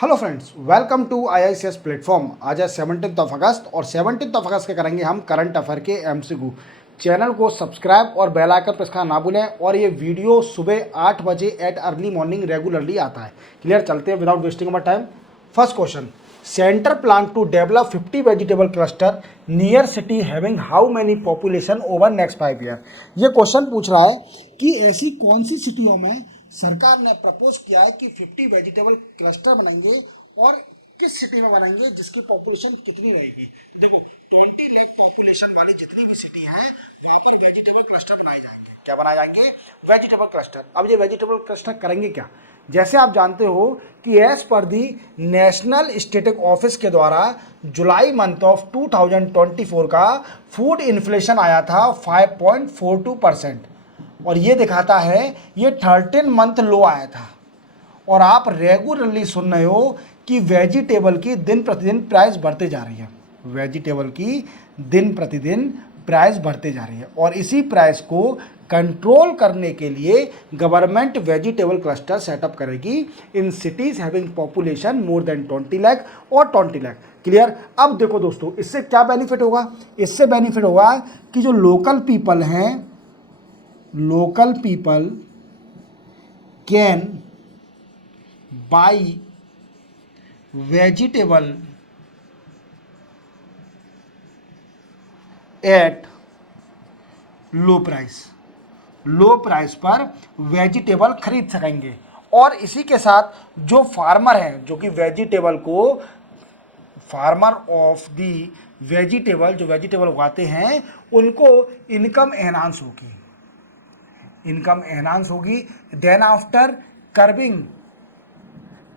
Hello friends, welcome to IICS platform. आज है 17 अगस्त और 17 अगस्त के करेंगे हम करंट अफेयर के MCQ। चैनल को सब्सक्राइब और बेल आइकन प्रेस करना ना भूलें। और ये वीडियो सुबह 8 बजे एट अर्ली मॉर्निंग रेगुलरली आता है। क्लियर, चलते हैं without wasting our time. First question, centre plan to develop 50 vegetable cluster near city having how many population over next 5 year. ये क्वेश्चन पूछ रहा है कि ऐसी कौन सी सिटियों में सरकार ने प्रपोज किया है कि 50 वेजिटेबल क्लस्टर बनाएंगे और किस सिटी में बनाएंगे जिसकी पॉपुलेशन कितनी रहेगी। तो देखो 20 लाख पॉपुलेशन वाली जितनी भी सिटी हैं वहाँ पर वेजिटेबल क्लस्टर बनाए जाएंगे। क्या बनाए जाएंगे? Vegetable cluster. अब ये वेजिटेबल क्लस्टर करेंगे क्या? जैसे आप जानते हो कि एज पर दी नेशनल स्टैटिस्टिक्स ऑफिस के द्वारा जुलाई मंथ ऑफ 2024 का फूड इन्फ्लेशन आया था 5.42% और ये दिखाता है ये 13 मंथ लो आया था। और आप रेगुलरली सुन रहे हो कि वेजिटेबल की दिन प्रतिदिन प्राइस बढ़ते जा रही है। वेजिटेबल की दिन प्रतिदिन प्राइस बढ़ते जा रही है और इसी प्राइस को कंट्रोल करने के लिए गवर्नमेंट वेजिटेबल क्लस्टर सेटअप करेगी in cities having population more than 20 lakh और 20 लाख। क्लियर। अब देखो दोस्तों, इससे क्या बेनिफिट होगा? इससे बेनिफिट होगा कि जो लोकल पीपल हैं, local people can buy vegetable at low price पर वेजिटेबल खरीद सकेंगे। और इसी के साथ जो फार्मर हैं, जो कि वेजिटेबल को फार्मर ऑफ दी वेजिटेबल, जो वेजिटेबल उगाते हैं, उनको इनकम एनहांस होगी। Then after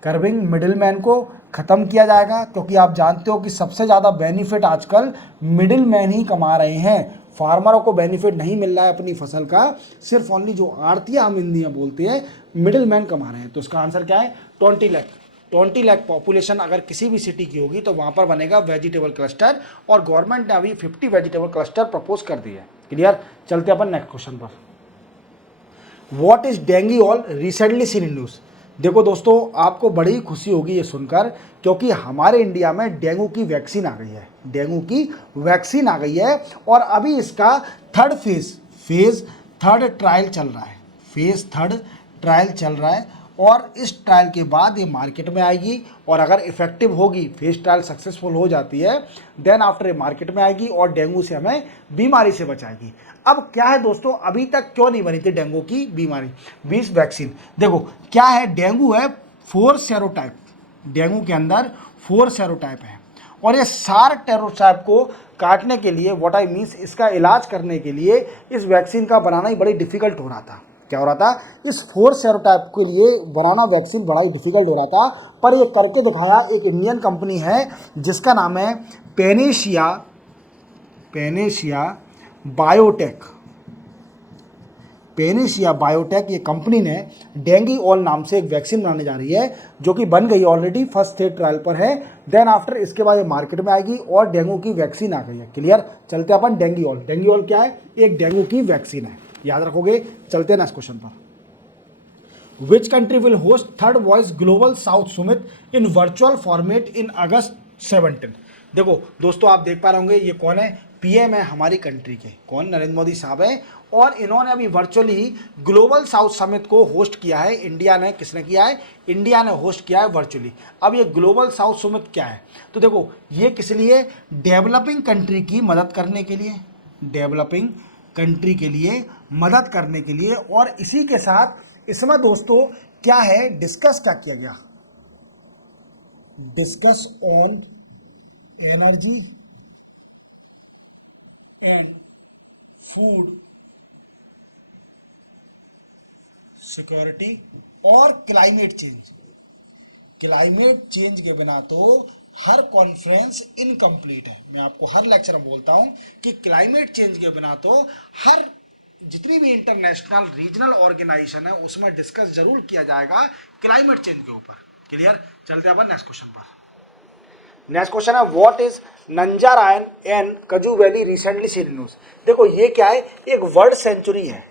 curbing middle man को ख़त्म किया जाएगा, क्योंकि आप जानते हो कि सबसे ज़्यादा बेनिफिट आजकल मिडिल मैन ही कमा रहे हैं। फार्मरों को बेनिफिट नहीं मिल रहा है अपनी फसल का, सिर्फ ओनली जो आड़तियाँ हम हिंदी में बोलते हैं, मिडिल मैन कमा रहे हैं। तो इसका आंसर क्या है? 20 लाख पॉपुलेशन अगर किसी भी सिटी की होगी तो वहाँ पर बनेगा वेजिटेबल क्लस्टर और गवर्नमेंट ने अभी 50 वेजिटेबल क्लस्टर प्रपोज कर दिए है। क्लियर। चलते अपन नेक्स्ट क्वेश्चन पर। What is dengue all recently seen in news? देखो दोस्तों, आपको बड़ी खुशी होगी ये सुनकर, क्योंकि हमारे इंडिया में डेंगू की वैक्सीन आ गई है। और अभी इसका फेज थर्ड ट्रायल चल रहा है और इस ट्रायल के बाद ये मार्केट में आएगी और अगर इफेक्टिव होगी, फेज ट्रायल सक्सेसफुल हो जाती है, देन आफ्टर ये मार्केट में आएगी और डेंगू से हमें बीमारी से बचाएगी। अब क्या है दोस्तों, अभी तक क्यों नहीं बनी थी डेंगू की बीमारी 20 वैक्सीन? देखो क्या है, डेंगू है 4 सेरोटाइप। डेंगू के अंदर 4 सेरोटाइप है और ये सारे सेरोटाइप को काटने के लिए, व्हाट आई मीन्स, इसका इलाज करने के लिए इस वैक्सीन का बनाना ही बड़ी डिफिकल्ट हो रहा था। क्या हो रहा था? इस 4 सेरोटाइप के लिए बनाना वैक्सीन बड़ा ही डिफिकल्ट हो रहा था, पर ये करके दिखाया एक इंडियन कंपनी है जिसका नाम है पेनेशिया बायोटेक। ये कंपनी ने डेंगी ऑल नाम से एक वैक्सीन बनाने जा रही है, जो कि बन गई ऑलरेडी, फर्स्ट स्टेज ट्रायल पर है। देन आफ्टर इसके बाद ये मार्केट में आएगी और डेंगू की वैक्सीन आ गई है। क्लियर। चलते अपन डेंगी ऑल क्या है? एक डेंगू की वैक्सीन है, याद रखोगे। चलते हैं नेक्स्ट क्वेश्चन पर। Which country will host third voice global south summit in virtual format in August 17? देखो दोस्तों, आप देख पा रहे होंगे ये कौन है? PM है हमारी कंट्री के, कौन? नरेंद्र मोदी साहब है। और इन्होंने अभी वर्चुअली ग्लोबल साउथ समिट को होस्ट किया है। इंडिया ने, किसने किया है? इंडिया ने होस्ट किया है वर्चुअली। अब ये ग्लोबल साउथ समिट क्या है? तो देखो ये किस लिए? डेवलपिंग कंट्री की मदद करने के लिए, और इसी के साथ इसमें दोस्तों क्या है, डिस्कस क्या किया गया? Discuss on energy and food security और क्लाइमेट चेंज के बिना तो हर कॉन्फ्रेंस इनकम्प्लीट है। मैं आपको हर लेक्चर में बोलता हूं कि क्लाइमेट चेंज के बिना तो हर जितनी भी इंटरनेशनल रीजनल ऑर्गेनाइजेशन है उसमें डिस्कस जरूर किया जाएगा क्लाइमेट चेंज के ऊपर। क्लियर। चलते हैं अपन नेक्स्ट क्वेश्चन पर। नेक्स्ट क्वेश्चन है, what is Nanjarayan and Kazhuveli recently seen news? देखो ये क्या है? एक वर्ल्ड सेंचुरी है।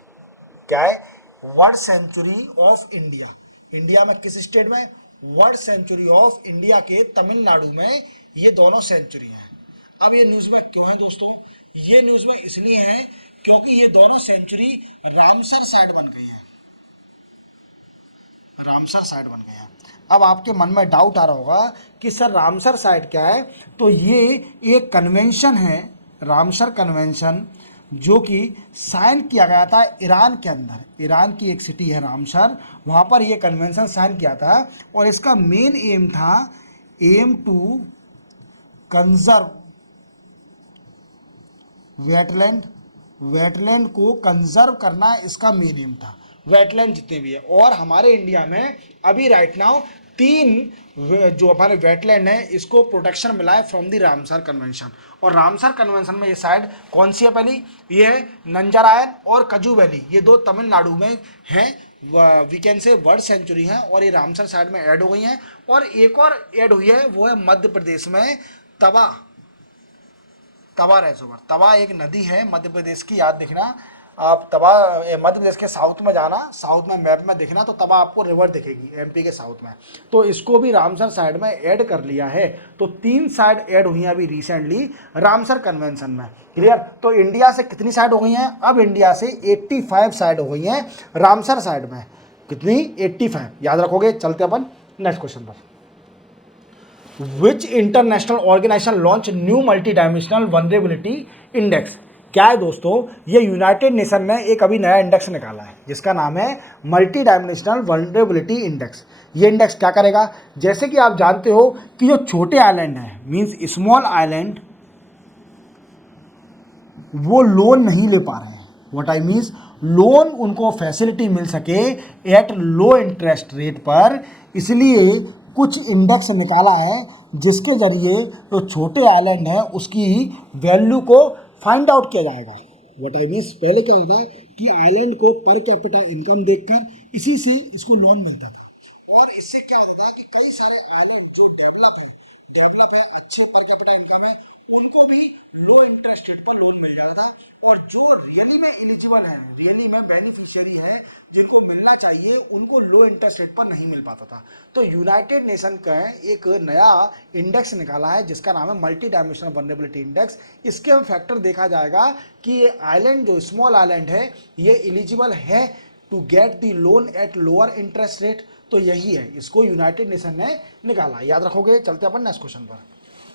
क्या है? World century of India. India में किस स्टेट में? वर्ड सेंचुरी ऑफ इंडिया के तमिलनाडु में ये दोनों सेंचुरी हैं। अब ये न्यूज़ में क्यों है दोस्तों? ये न्यूज़ में इसलिए हैं क्योंकि ये दोनों सेंचुरी रामसर साइड बन गई हैं, रामसर साइड बन गए हैं। अब आपके मन में डाउट आ रहा होगा कि सर रामसर साइट क्या है? तो ये एक कन्वेंशन है, रामसर कन्वेंशन, जो कि साइन किया गया था ईरान के अंदर। ईरान की एक सिटी है रामसर, वहाँ पर ये कन्वेंशन साइन किया था और इसका मेन एम था aim to conserve wetland, wetland को कंजर्व करना इसका मेन एम था, वेटलैंड जितने भी है। और हमारे इंडिया में अभी राइट नाउ 3 जो हमारे वेटलैंड है इसको प्रोटेक्शन मिला है फ्रॉम द रामसर कन्वेंशन। और रामसर कन्वेंशन में ये साइड कौन सी है? पहली ये है नंजरायन और कजू वैली, ये 2 तमिलनाडु में हैं, we can say world century हैं और ये रामसर साइड में ऐड हो गई हैं। और एक और ऐड हुई है, वो है मध्य प्रदेश में तवा, तवा रेजोवर। तवा एक नदी है मध्य प्रदेश की, याद देखना आप, तवा मध्य प्रदेश के साउथ में जाना, साउथ में मैप में देखना तो तवा आपको रिवर दिखेगी एमपी के साउथ में। तो इसको भी रामसर साइड में ऐड कर लिया है। तो 3 साइड ऐड हुई हैं अभी रिसेंटली रामसर कन्वेंशन में। क्लियर? तो इंडिया से कितनी साइड हो गई हैं? अब इंडिया से 85 साइड हो गई हैं रामसर साइड में। कितनी? 85। याद रखोगे। चलते अपन नेक्स्ट क्वेश्चन पर। Which international organisation launch new multi dimensional vulnerability index? क्या है दोस्तों? ये यूनाइटेड नेशन ने एक अभी नया इंडेक्स निकाला है जिसका नाम है मल्टी डायमेंशनल वनरेबिलिटी इंडेक्स। ये इंडेक्स क्या करेगा? जैसे कि आप जानते हो कि जो छोटे आइलैंड हैं, मींस स्मॉल आइलैंड, वो लोन नहीं ले पा रहे हैं। व्हाट आई मीन्स, लोन उनको फैसिलिटी मिल सके एट लो इंटरेस्ट रेट पर, इसलिए कुछ इंडेक्स निकाला है जिसके जरिए जो छोटे आइलैंड हैं उसकी वैल्यू को फाइंड आउट किया जाएगा। व्हाट आई मीन्स, पहले क्या होता था कि आइलैंड को पर कैपिटा इनकम देखकर इसी से इसको लोन मिलता था। और इससे क्या होता था कि कई सारे आइलैंड जो डेवलप है, अच्छे पर कैपिटा इनकम है, उनको भी लो इंटरेस्ट रेट पर लोन मिल जाता था। और जो रियली में एलिजिबल हैं, रियली में बेनिफिशियरी हैं, जिनको मिलना चाहिए, उनको लो इंटरेस्ट रेट पर नहीं मिल पाता था। तो यूनाइटेड नेशन का एक नया इंडेक्स निकाला है जिसका नाम है मल्टी डायमेंशनल वनरेबिलिटी इंडेक्स। इसके में फैक्टर देखा जाएगा कि ये आइलैंड, जो स्मॉल आइलैंड है, ये एलिजिबल है to get the loan at lower interest rate. तो यही है, इसको यूनाइटेड नेशन ने निकाला। याद रखोगे। चलते अपन नेक्स्ट क्वेश्चन पर।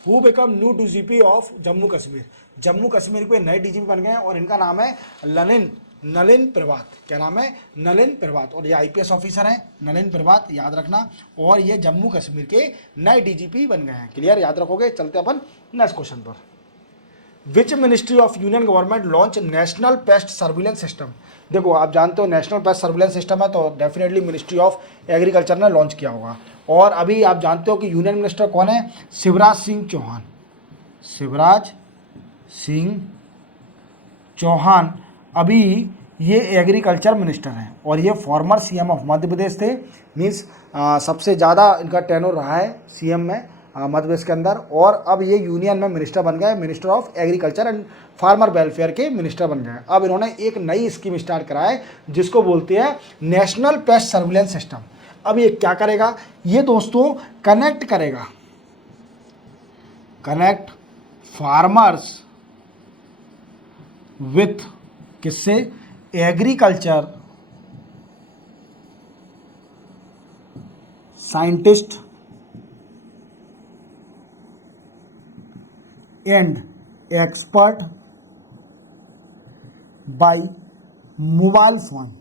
Who become new DGP of Jammu Kashmir? Jammu Kashmir के नए डीजीपी बन गए हैं और इनका नाम है नलिन प्रभात। क्या नाम है? नलिन प्रभात। और ये आईपीएस ऑफिसर हैं, नलिन प्रभात, याद रखना। और ये जम्मू कश्मीर के नए डीजीपी बन गए हैं। क्लियर? याद रखोगे। चलते अपन नेक्स्ट क्वेश्चन पर। Which ministry of union government launch national paste surveillance system? देखो, आप जानते हो नेशनल पेस्ट सर्विलेंस सिस्टम है तो डेफिनेटली मिनिस्ट्री ऑफ एग्रीकल्चर ने लॉन्च किया होगा। और अभी आप जानते हो कि यूनियन मिनिस्टर कौन है? शिवराज सिंह चौहान। शिवराज सिंह चौहान अभी ये एग्रीकल्चर मिनिस्टर हैं और ये farmer CM of Madhya Pradesh थे। मीन्स सबसे ज़्यादा इनका टेन्योर रहा है सीएम में मध्य प्रदेश के अंदर। और अब ये यूनियन में मिनिस्टर बन गए, minister of agriculture and farmer welfare के मिनिस्टर बन गए। अब इन्होंने एक नई स्कीम स्टार्ट करा है जिसको बोलते हैं नेशनल पेस्ट सर्विलेंस सिस्टम। अब ये क्या करेगा? ये दोस्तों कनेक्ट करेगा, कनेक्ट फार्मर्स विथ किससे? Agriculture scientist and expert by mobile phone.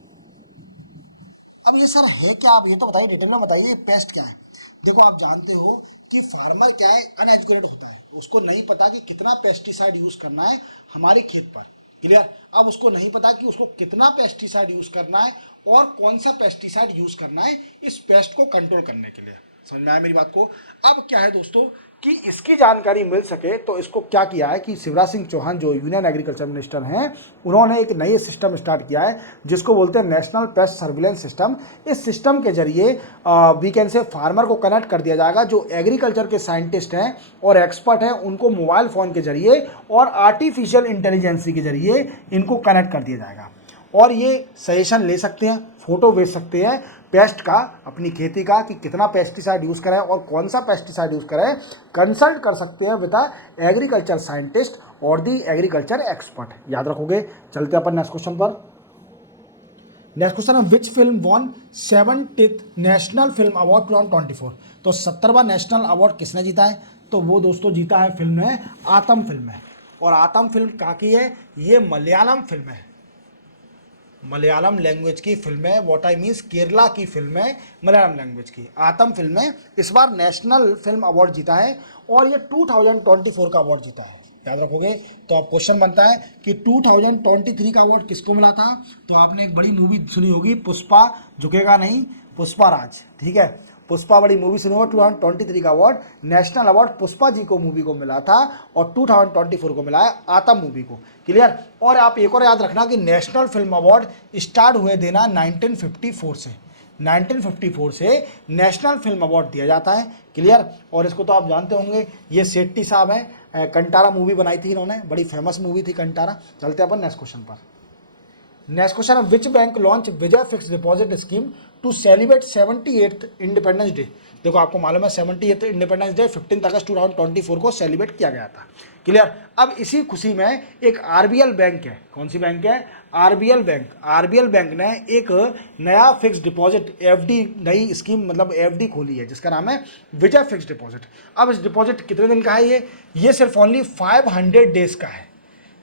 अब ये सर है क्या? आप ये तो बताइए, डिटेल में बताइए, पेस्ट क्या है? देखो, आप जानते हो कि फार्मर क्या है? अनएजुकेटेड होता है, उसको नहीं पता कि कितना पेस्टिसाइड यूज़ करना है हमारे खेत पर। क्लियर? अब उसको नहीं पता कि उसको कितना पेस्टिसाइड यूज़ करना है और कौन सा पेस्टिसाइड यूज़ करना है इस पेस्ट को कंट्रोल करने के लिए। समझ में आया मेरी बात को? अब क्या है दोस्तों कि इसकी जानकारी मिल सके तो इसको क्या किया है कि शिवराज सिंह चौहान जो यूनियन एग्रीकल्चर मिनिस्टर हैं, उन्होंने एक नई सिस्टम स्टार्ट किया है जिसको बोलते हैं नेशनल पेस्ट सर्विलेंस सिस्टम। इस सिस्टम के जरिए वी कैन से फार्मर को कनेक्ट कर दिया जाएगा, जो एग्रीकल्चर के साइंटिस्ट हैं और एक्सपर्ट हैं, उनको मोबाइल फ़ोन के जरिए और आर्टिफिशियल इंटेलिजेंसी के जरिए इनको कनेक्ट कर दिया जाएगा। और ये सजेशन ले सकते हैं, फोटो भेज सकते हैं पेस्ट का, अपनी खेती का, कि कितना पेस्टिसाइड यूज़ करें और कौन सा पेस्टिसाइड यूज़ करें। कंसल्ट कर सकते हैं विद एग्रीकल्चर साइंटिस्ट और दी एग्रीकल्चर एक्सपर्ट। याद रखोगे। चलते अपन नेक्स्ट क्वेश्चन पर। नेक्स्ट क्वेश्चन है which film won 70th national film award 2024। तो 70वां नेशनल अवार्ड किसने जीता है? तो वो दोस्तों जीता है, फिल्म है आतम फिल्म है। और आतम फिल्म कहाँ की है? ये मलयालम फिल्म है, मलयालम लैंग्वेज की फिल्म है। व्हाट आई मीन्स केरला की फिल्म है, मलयालम लैंग्वेज की आतम फिल्म है। इस बार नेशनल फिल्म अवार्ड जीता है और ये 2024 का अवार्ड जीता है। याद रखोगे। तो अब क्वेश्चन बनता है कि 2023 का अवार्ड किसको मिला था? तो आपने एक बड़ी मूवी सुनी होगी, पुष्पा झुकेगा नहीं, पुष्पा राज, ठीक है। पुष्पा बड़ी मूवी सुनी होगी। 2023 का award, national award Pushpa ji को मूवी को मिला था और 2024 को मिला है आतम मूवी को। क्लियर। और आप एक और याद रखना कि नेशनल फिल्म अवार्ड स्टार्ट हुए देना 1954 से, 1954 से नेशनल फिल्म अवार्ड दिया जाता है। क्लियर। और इसको तो आप जानते होंगे, ये सेट्टी साहब हैं, कंटारा मूवी बनाई थी इन्होंने, बड़ी फेमस मूवी थी कंटारा। चलते हैं अपन नेक्स्ट क्वेश्चन पर। नेक्स्ट क्वेश्चन है which bank launch Vijay fix deposit scheme to celebrate 78th independence day. देखो आपको मालूम है 78th इंडिपेंडेंस डे 15 अगस्त 2024 को सेलिब्रेट किया गया था। क्लियर। अब इसी खुशी में एक आरबीएल बैंक है, कौन सी बैंक है? RBL bank. आरबीएल बैंक ने एक नया फिक्स डिपॉजिट एफडी, नई स्कीम मतलब एफडी खोली है जिसका नाम है विजय फिक्स डिपॉजिट। अब इस डिपॉजिट कितने दिन का है? ये सिर्फ ओनली 500 डेज का है।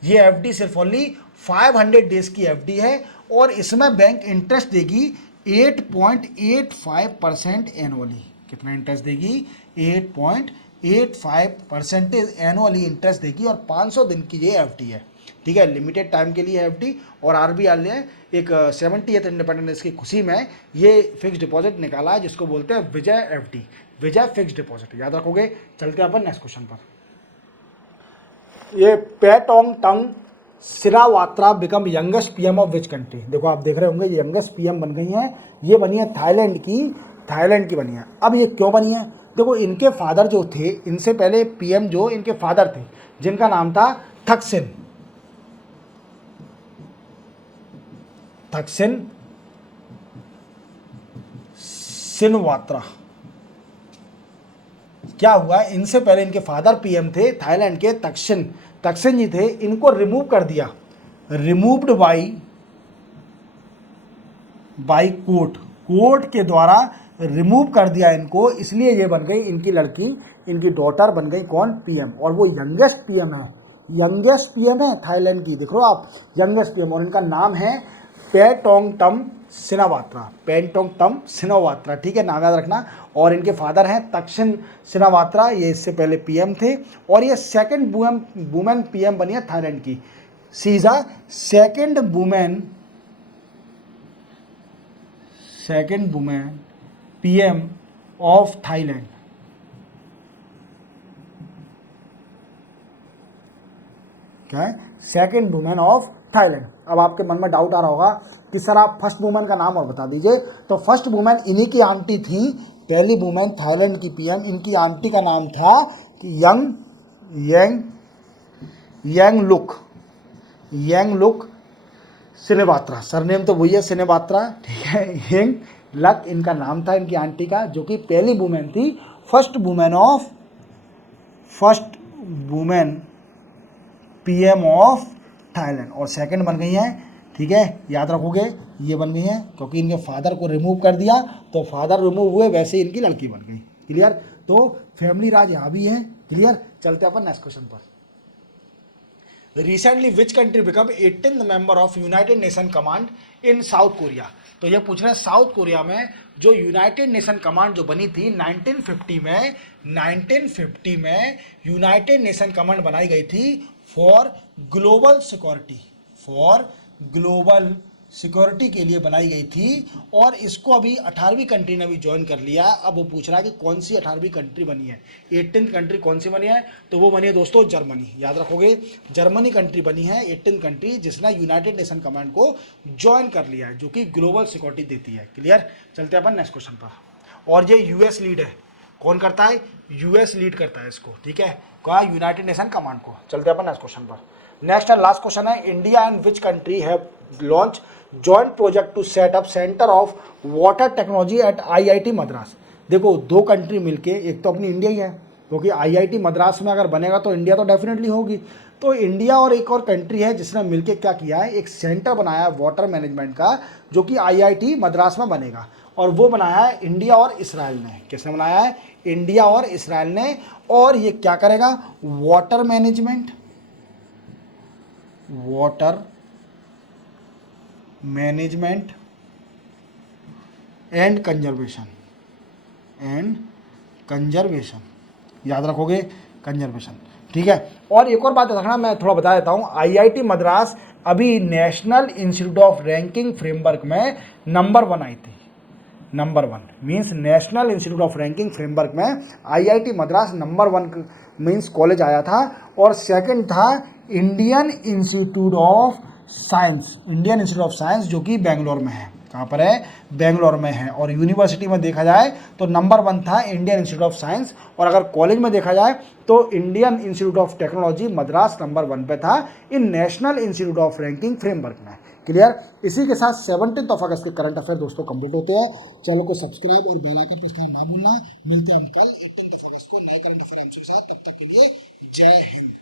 ये एफडी सिर्फ ओनली 500 डेज की एफडी है और इसमें बैंक इंटरेस्ट देगी 8.85% एनुअली। कितना इंटरेस्ट देगी? 8.85% एनुअली इंटरेस्ट देगी और 500 दिन की ये एफडी है, ठीक है, लिमिटेड टाइम के लिए एफडी। और आरबीआई ने एक 70th इंडिपेंडेंस की खुशी में ये फिक्स डिपॉजिट निकाला है जिसको बोलते हैं Vijay FD, Vijay fix deposit. याद रखोगे। चलते हैं अपन नेक्स्ट क्वेश्चन पर। ये Paetongtarn Shinawatra become youngest PM of which country. देखो आप देख रहे होंगे ये यंगेस्ट पीएम बन गई हैं, ये बनी है थाईलैंड की, थाईलैंड की बनी है। अब ये क्यों बनी है? देखो इनके फादर जो थे, इनसे पहले पीएम जो इनके फादर थे जिनका नाम था थक्सिन, थक्सिन सिनवात्रा। क्या हुआ? इनसे पहले इनके फादर पीएम थे थाईलैंड के तक्सिन, तक्सिन जी थे, इनको रिमूव कर दिया, रिमूव्ड बाई कोर्ट, कोर्ट के द्वारा रिमूव कर दिया इनको, इसलिए ये बन गई इनकी लड़की, इनकी डॉटर बन गई कौन? पीएम। और वो यंगेस्ट पीएम है, यंगेस्ट पीएम है थाईलैंड की, देख रहे हो आप, यंगेस्ट पीएम। और इनका नाम है पेटोंगटम सिनावात्रा, पेटोंगटम सिनावात्रा, ठीक है, नाम याद रखना। और इनके फादर हैं तक्सिन सिनावात्रा, ये इससे पहले पीएम थे और ये सेकंड वुमेन पीएम बनी है थाईलैंड की। She is a second women PM of Thailand. क्या है? Second women of Thailand. अब आपके मन में डाउट आ रहा होगा कि सर आप फर्स्ट वुमेन का नाम और बता दीजिए। तो फर्स्ट वुमेन इन्हीं की आंटी थी, पहली वुमेन थाईलैंड की पीएम, इनकी आंटी का नाम था कि यंगलुक सिनेवात्रा। सरनेम तो वही है सिनेवात्रा, ठीक है। यंग लक इनका नाम था इनकी आंटी का, जो कि पहली वुमेन थी, first women PM of Thailand. और सेकंड बन गई हैं, ठीक है, याद रखोगे, ये बन गई हैं क्योंकि इनके फादर को रिमूव कर दिया, तो फादर रिमूव हुए, वैसे इनकी लड़की बन गई। क्लियर। तो फैमिली राज यहाँ भी है। क्लियर। चलते अपन नेक्स्ट क्वेश्चन पर। Recently which country become 18th member of United nation command in south Korea. तो ये पूछ रहे हैं साउथ कोरिया में जो यूनाइटेड नेशन कमांड जो बनी थी 1950 में यूनाइटेड नेशन कमांड बनाई गई थी फॉर ग्लोबल सिक्योरिटी के लिए बनाई गई थी। और इसको अभी 18वीं कंट्री ने भी ज्वाइन कर लिया। अब वो पूछ रहा है कि कौन सी 18वीं कंट्री बनी है, 18th कंट्री कौन सी बनी है? तो वो बनी है दोस्तों जर्मनी। याद रखोगे, जर्मनी कंट्री बनी है 18th कंट्री जिसने यूनाइटेड नेशन कमांड को ज्वाइन कर लिया है, जो कि ग्लोबल सिक्योरिटी देती है। क्लियर। चलते हैं अपन नेक्स्ट क्वेश्चन पर। और ये यूएस लीड है, कौन करता है? यूएस लीड करता है इसको, ठीक है, कहा यूनाइटेड नेशन कमांड को। चलते हैं अपन नेक्स्ट क्वेश्चन पर। नेक्स्ट एंड लास्ट क्वेश्चन है, India and which country have launch joint project to set up centre of water technology at IIT Madras. देखो दो कंट्री मिलके, एक तो अपनी इंडिया ही है, क्योंकि आईआईटी मद्रास में अगर बनेगा तो इंडिया तो डेफिनेटली होगी, तो इंडिया और एक और कंट्री है जिसने मिलके क्या किया है, एक सेंटर बनाया है वाटर मैनेजमेंट का, जो कि आईआईटी मद्रास में बनेगा, और वो बनाया है इंडिया और इसराइल ने। किसने बनाया है? इंडिया और इसराइल ने। और ये क्या करेगा? वाटर मैनेजमेंट एंड कंजर्वेशन, याद रखोगे, कंजर्वेशन, ठीक है। और एक और बात रखना, मैं थोड़ा बता देता हूँ, आईआईटी मद्रास अभी national institute of ranking framework में नंबर 1 आई थी। Number 1 means national institute of ranking framework में IIT Madras number 1 means college आया था। और सेकंड था इंडियन इंस्टीट्यूट ऑफ साइंस, जो कि बेंगलोर में है। कहाँ पर है? बेंगलोर में है। और यूनिवर्सिटी में देखा जाए तो नंबर 1 था इंडियन इंस्टीट्यूट ऑफ साइंस, और अगर कॉलेज में देखा जाए तो Indian institute of technology Madras number 1 पे था in national institute of ranking framework में। क्लियर? इसी के साथ 17 अगस्त के करंट अफेयर दोस्तों कंप्लीट होते हैं। चैनल को सब्सक्राइब और बेल आइकन प्रेस करना ना भूलना। मिलते हैं हम कल 18 अगस्त को नए करंट अफेयर एमसीक्यू के साथ। तब तक के लिए जय हिंद।